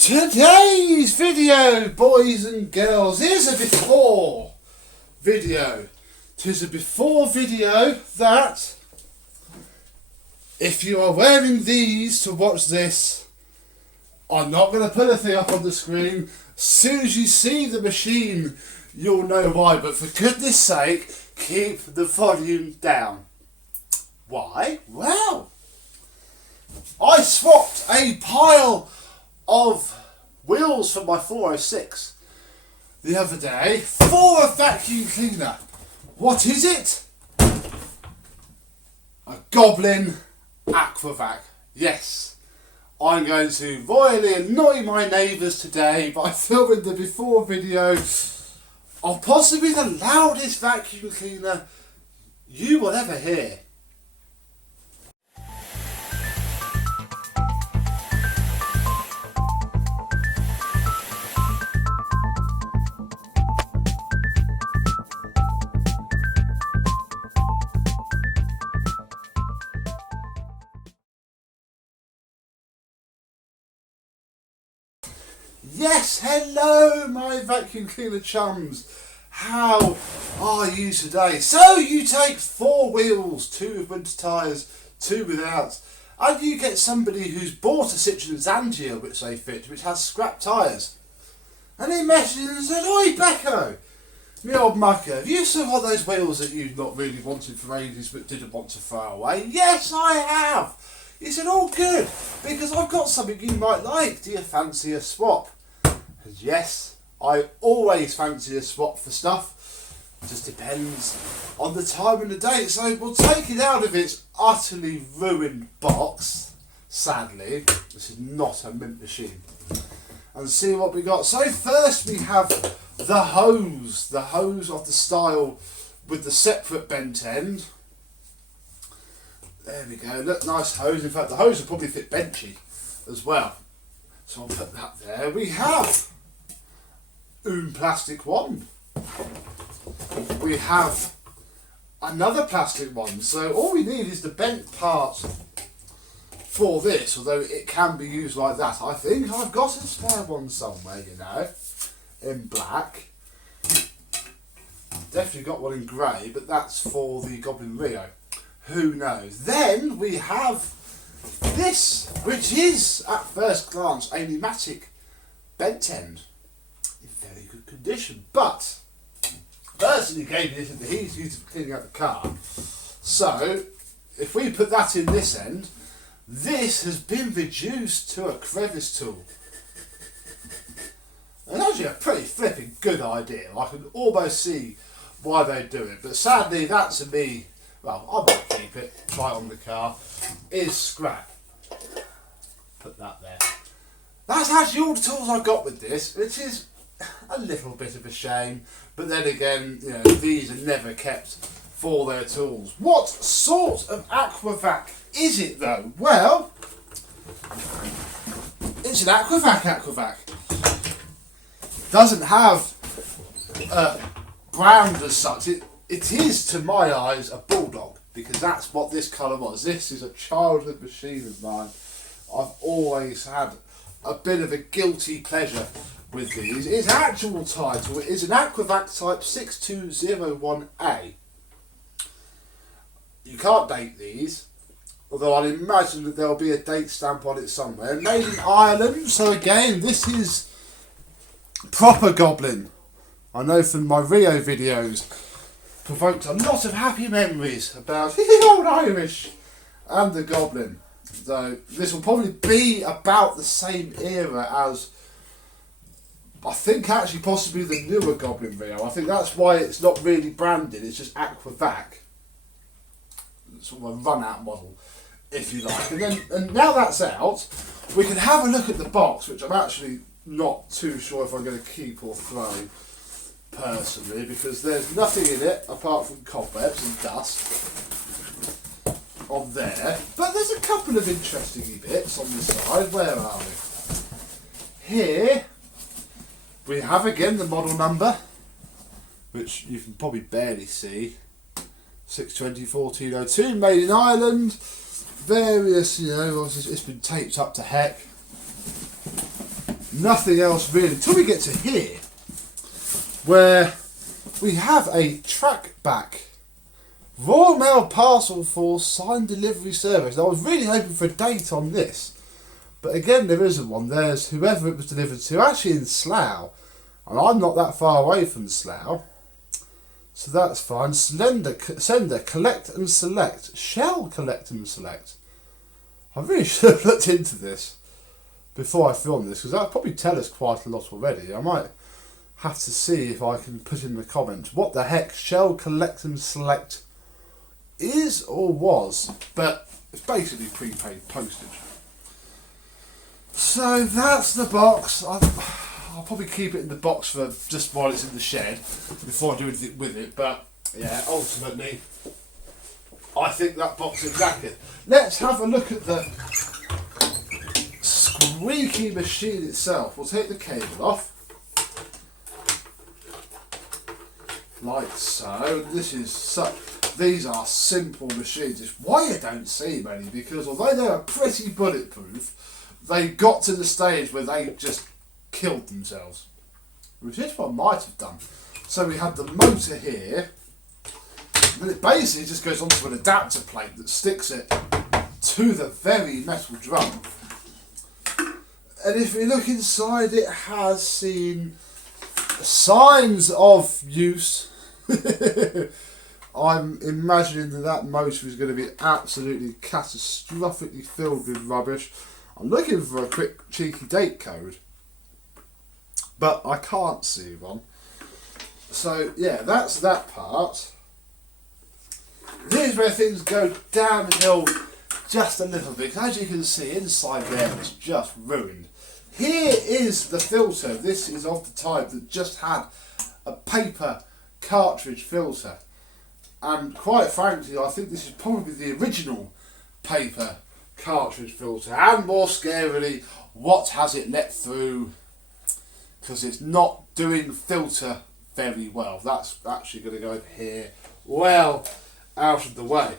Today's video, boys and girls, is a before video. Tis a before video that, if you are wearing these to watch this, I'm not going to put a thing up on the screen. As soon as you see the machine, you'll know why. But for goodness sake, keep the volume down. Why? Well, I swapped a pile of wheels for my 406 the other day for a vacuum cleaner. What is it? A Goblin Aquavac. Yes, I'm going to royally annoy my neighbours today by filming the before video of possibly the loudest vacuum cleaner you will ever hear. Yes, hello my vacuum cleaner chums. How are you today? So you take 4 wheels, 2 with winter tyres, 2 without, and you get somebody who's bought a Citroen Zangia which they fit, which has scrap tyres. And he messaged and said, "Oi Becco, me old mucker, have you still got those wheels that you've not really wanted for ages but didn't want to throw away?" "Yes, I have." He said, "Oh good, because I've got something you might like. Do you fancy a swap?" Yes, I always fancy a swap for stuff. Just depends on the time and the date. So we'll take it out of its utterly ruined box. Sadly, this is not a mint machine. And see what we got. So first we have the hose of the style with the separate bent end. There we go. Look, nice hose. In fact, the hose will probably fit benchy as well. So I'll put that there. We have plastic one. We have another plastic one. So all we need is the bent part for this, although it can be used like that. I think I've got a spare one somewhere, you know, in black. Definitely got one in grey, but that's for the Goblin Rio. Who knows? Then we have this, which is at first glance a pneumatic bent end in very good condition, but personally gave me this that he's used for cleaning out the car. So if we put that in this end, this has been reduced to a crevice tool. And actually a pretty flipping good idea. I can almost see why they do it, but sadly that to me, well, I might keep it, try it on the car, is scrap. Put that there. That's actually all the tools I've got with this, which is a little bit of a shame, but then again, you know, these are never kept for their tools. What sort of Aquavac is it though? Well, it's an Aquavac. Doesn't have a brand as such. It is, to my eyes, a bulldog, because that's what this colour was. This is a childhood machine of mine. I've always had a bit of a guilty pleasure with these. Its actual title is an Aquavac Type 6201A. You can't date these, although I'd imagine that there'll be a date stamp on it somewhere. Made in Ireland, so again, this is proper Goblin. I know from my Rio videos, provoked a lot of happy memories about the old Irish and the Goblin. So this will probably be about the same era as, I think actually possibly the newer Goblin Rio. I think that's why it's not really branded, it's just Aquavac. Sort of a run out model, if you like. And now that's out, we can have a look at the box, which I'm actually not too sure if I'm going to keep or throw personally, because there's nothing in it apart from cobwebs and dust on there, but there's a couple of interesting bits on the side. Where are we? Here we have again the model number, which you can probably barely see, 620-1402, made in Ireland. Various, you know, it's been taped up to heck. nothing else really until we get to here, where we have a track back Royal Mail parcel for signed delivery service. I was really hoping for a date on this, but again there isn't one. There's whoever it was delivered to, actually in Slough, and I'm not that far away from Slough, so that's fine. Sender, collect and select. Shall collect and select. I really should have looked into this before I filmed this, because that'll probably tell us quite a lot already. I might have to see if I can put in the comments what the heck shall collect and select is or was, but it's basically prepaid postage. So that's the box. I'll probably keep it in the box for just while it's in the shed before I do anything with it, but yeah, ultimately I think that box is knackered. Let's have a look at the squeaky machine itself. We'll take the cable off, like so. These are simple machines. It's why you don't see many, because although they are pretty bulletproof, they got to the stage where they just killed themselves, which is what I might have done. So we have the motor here, and then it basically just goes onto an adapter plate that sticks it to the very metal drum. And if we look inside, it has seen signs of use. I'm imagining that motor is going to be absolutely catastrophically filled with rubbish. I'm looking for a quick cheeky date code, but I can't see one. So yeah, that's that part. Here's where things go downhill just a little bit. As you can see, inside there it's just ruined. Here is the filter. This is of the type that just had a paper cartridge filter. And quite frankly, I think this is probably the original paper cartridge filter. And more scarily, what has it let through? Because it's not doing filter very well. That's actually going to go over here, well out of the way.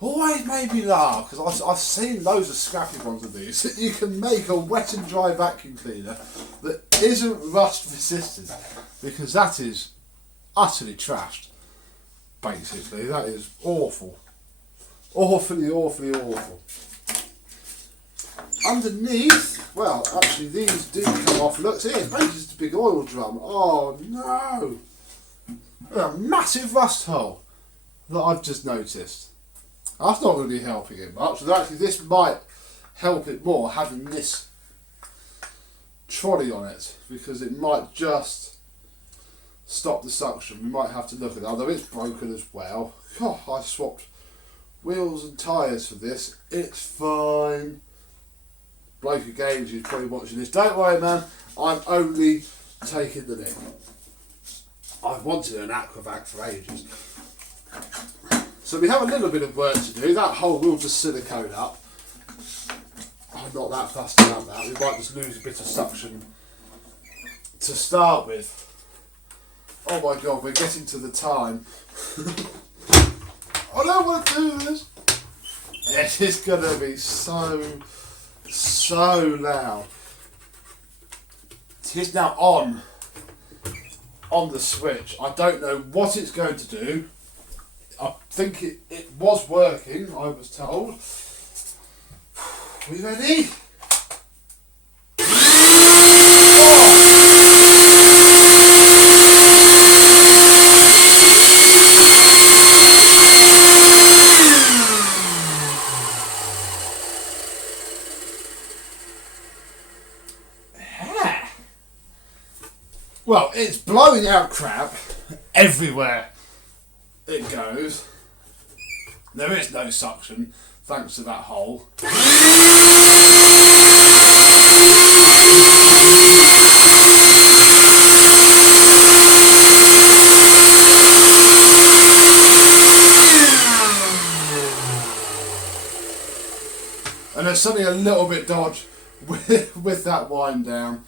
Always made me laugh, because I've seen loads of scrappy ones of these, that you can make a wet and dry vacuum cleaner that isn't rust resistant, because that is utterly trashed, basically. That is awful. Awfully awful. Underneath, well, actually these do come off. Look, see, it's basically just a big oil drum. Oh no! A massive rust hole that I've just noticed. That's not going to be helping it much. So actually this might help it more, having this trolley on it, because it might just stop the suction. We might have to look at it, although it's broken as well. God, I swapped wheels and tyres for this. It's fine. Bloke who games is probably watching this. Don't worry, man. I'm only taking the nick. I've wanted an Aquavac for ages. So we have a little bit of work to do. That hole will just silicone up. I'm not that fussed about that. We might just lose a bit of suction to start with. Oh my god, we're getting to the time. I don't want to do this. It is going to be so loud. It is now on the switch. I don't know what it's going to do. I think it was working, I was told. We ready? Well, it's blowing out crap everywhere it goes. There is no suction thanks to that hole. And there's something a little bit dodgy with that wind down,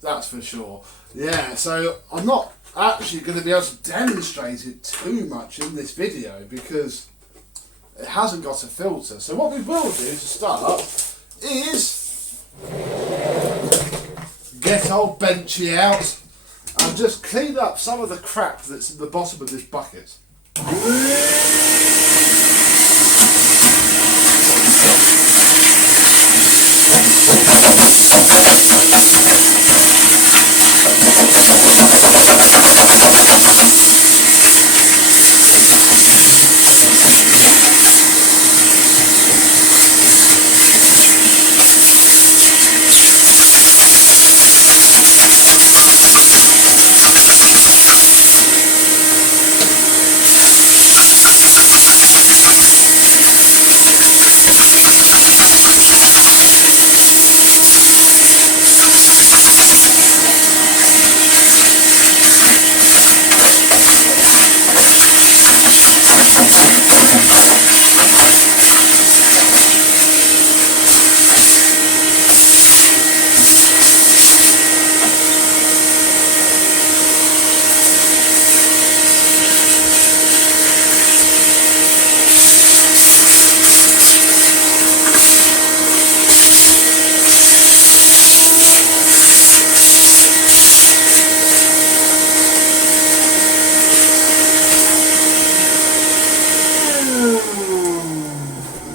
that's for sure. Yeah, so I'm not actually going to be able to demonstrate it too much in this video because it hasn't got a filter. So what we will do to start is get old Benchy out and just clean up some of the crap that's in the bottom of this bucket.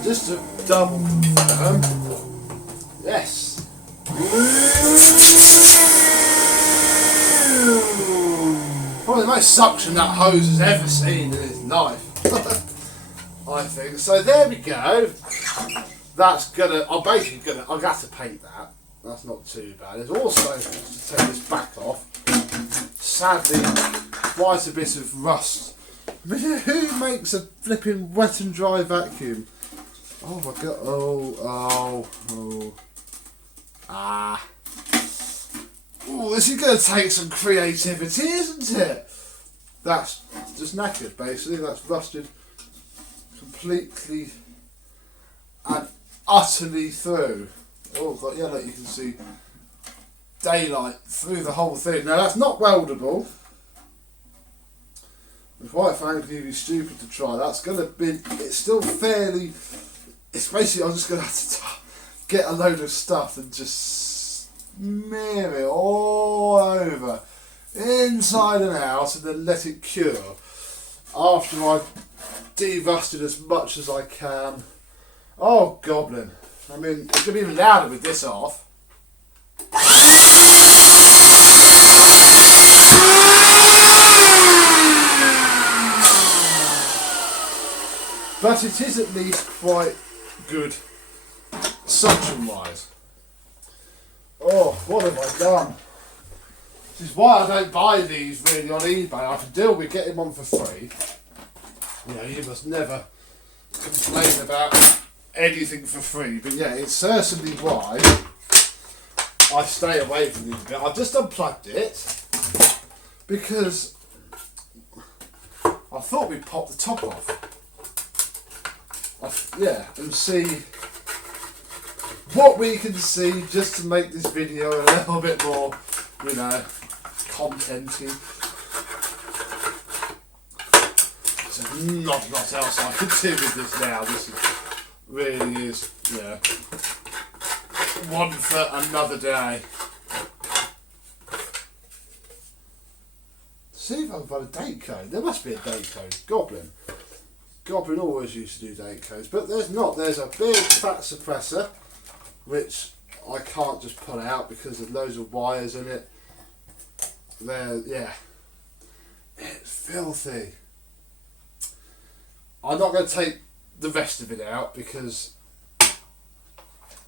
Just to double confirm. Yes. Probably the most suction that hose has ever seen in his life. I think. So there we go. That's gonna, I'm gonna have to paint that. That's not too bad. There's also, to take this back off, sadly, quite a bit of rust. I mean, who makes a flipping wet and dry vacuum? Oh my god, Oh, this is going to take some creativity, isn't it? That's just knackered, basically. That's rusted completely and utterly through. Oh god, yeah, like you can see daylight through the whole thing. Now that's not weldable. And quite frankly, it'd be stupid to try. That's going to be, it's still fairly, it's basically, I'm just going to have to get a load of stuff and just smear it all over, inside and out, and then let it cure after I've de-rusted as much as I can. Oh, Goblin. I mean, it's going to be even louder with this off. But it is at least quite good suction wise. Oh, what have I done? This is why I don't buy these really on eBay. I can deal with getting one for free. You know, you must never complain about anything for free. But yeah, it's certainly why I stay away from these. I've just unplugged it because I thought we'd pop the top off. Yeah, and see what we can see, just to make this video a little bit more, you know, contenty. There's not much else I can do with this now. This really is, yeah, one for another day. See if I can find a date code. There must be a date code. Goblin always used to do date codes, but there's not. There's a big fat suppressor, which I can't just pull out because there's loads of wires in it. There, yeah, it's filthy. I'm not going to take the rest of it out because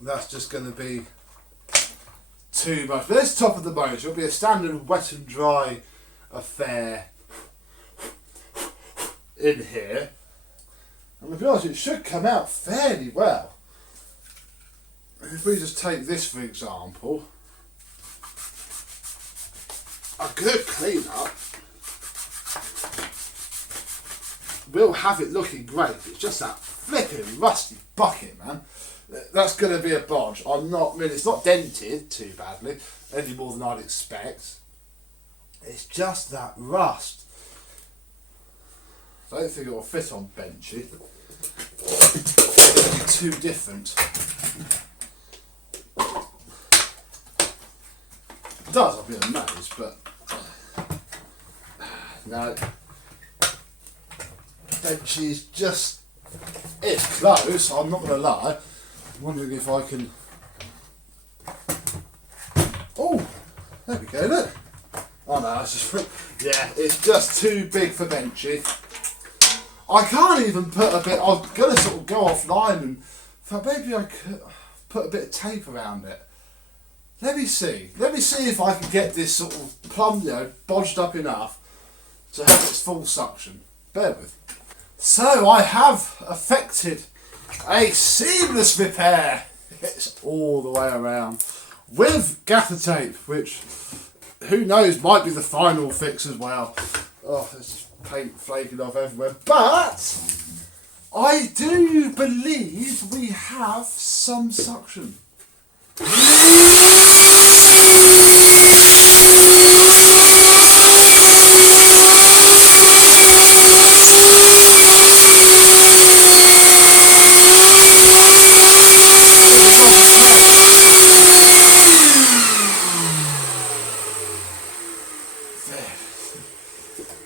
that's just going to be too much. But this top of the motor, it'll be a standard wet and dry affair in here. And to be honest, it should come out fairly well. And if we just take this for example, a good clean up will have it looking great. It's just that flipping rusty bucket, man. That's going to be a bodge. It's not dented too badly, any more than I'd expect. It's just that rust. I don't think it will fit on Benchy. It'll be too different. does, I'll be amazed, but no. Benchy's just, it's close, I'm not going to lie. I'm wondering if I can, oh, there we go, look. Oh no, it's just, yeah, it's just too big for Benchy. I can't even put a bit, I'm going to sort of go offline and maybe I could put a bit of tape around it. Let me see if I can get this sort of plumb, bodged up enough to have its full suction. Bear with. So I have effected a seamless repair. It's all the way around with gaffer tape, which who knows might be the final fix as well. Oh, there's just paint flaking off everywhere. But I do believe we have some suction.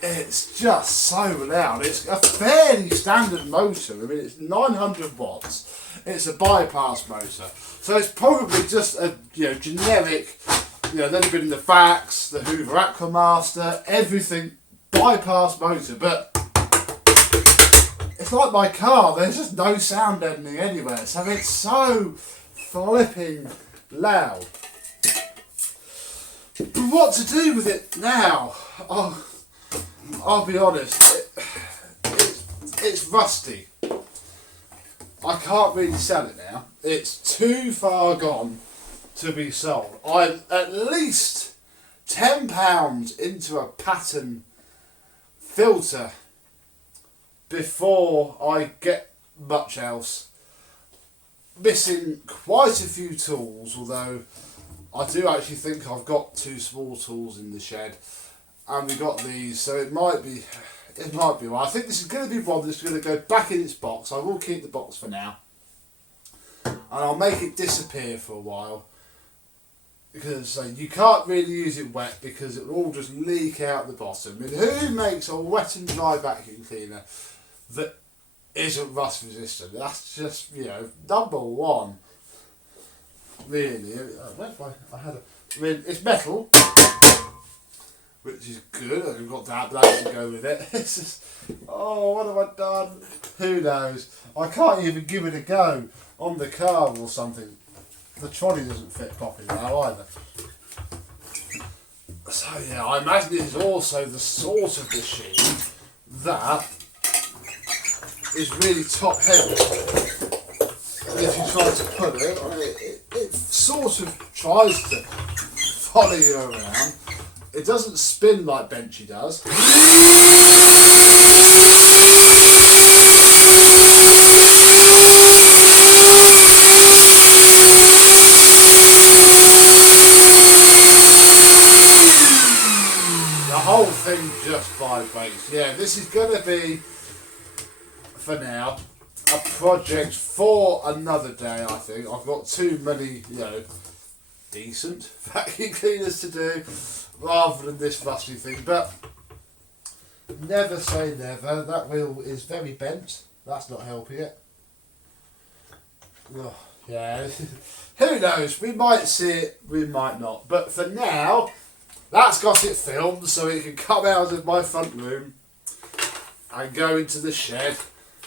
It's just so loud. It's a fairly standard motor. I mean, it's 900 watts. It's a bypass motor, so it's probably just a generic. They've been in the Vax, the Hoover Aquamaster, everything bypass motor. But it's like my car. There's just no sound deadening anywhere, so it's so flipping loud. But what to do with it now? I'll be honest, it's rusty. I can't really sell it now. It's too far gone to be sold. I'm at least £10 into a pattern filter before I get much else. Missing quite a few tools, although I do actually think I've got 2 small tools in the shed. And we got these, so it might be one. I think this is going to be one that's going to go back in its box. I will keep the box for now, and I'll make it disappear for a while, because you can't really use it wet because it will all just leak out the bottom. I mean, who makes a wet and dry vacuum cleaner that isn't rust resistant? That's just number one. Really, I mean, it's metal, which is good. I've got that to go with it. It's just, oh, what have I done? Who knows? I can't even give it a go on the car or something. The trolley doesn't fit properly now either. So yeah, I imagine it is also the sort of machine that is really top heavy. If you try to pull it, it sort of tries to follow you around. It doesn't spin like Benchy does. The whole thing just vibrates. Yeah, this is going to be, for now, a project for another day, I think. I've got too many, decent vacuum cleaners to do, rather than this rusty thing. But never say never. That wheel is very bent. That's not helping it. Oh, yeah. Who knows? We might see it, we might not. But for now, that's got it filmed, so it can come out of my front room and go into the shed.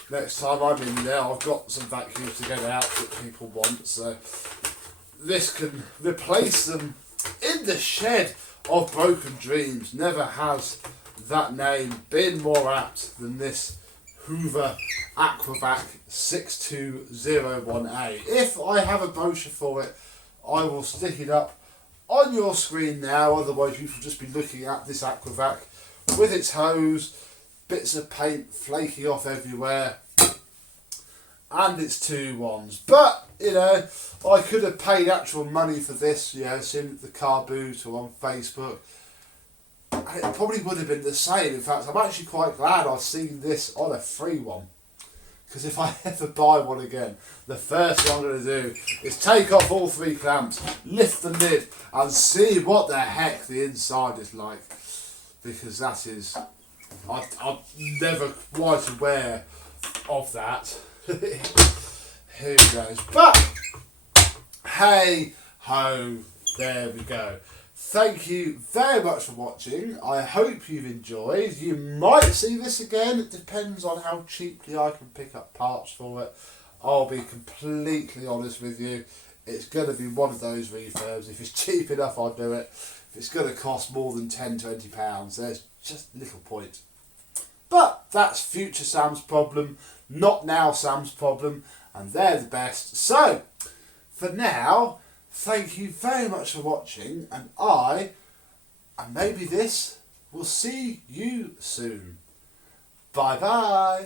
Next time I'm in there, I've got some vacuums to get out that people want, so this can replace them in the shed of broken dreams. Never has that name been more apt than this Hoover Aquavac 6201A. If I have a brochure for it, I will stick it up on your screen now, otherwise you will just be looking at this Aquavac with its hose, bits of paint flaking off everywhere, and its 2 wands. But I could have paid actual money for this, seen it at the car boot or on Facebook, and it probably would have been the same. In fact, I'm actually quite glad I've seen this on a free one, because if I ever buy one again, the first thing I'm going to do is take off all 3 clamps, lift the lid and see what the heck the inside is like, because that is, I'm never quite aware of that. Who knows? But hey ho, there we go. Thank you very much for watching. I hope you've enjoyed. You might see this again. It depends on how cheaply I can pick up parts for it. I'll be completely honest with you. It's going to be one of those refurbs. If it's cheap enough, I'll do it. If it's going to cost more than £10-20, there's just little point. But that's future Sam's problem, not now Sam's problem, and they're the best. So, for now, thank you very much for watching, and I, and maybe this, will see you soon. Bye bye.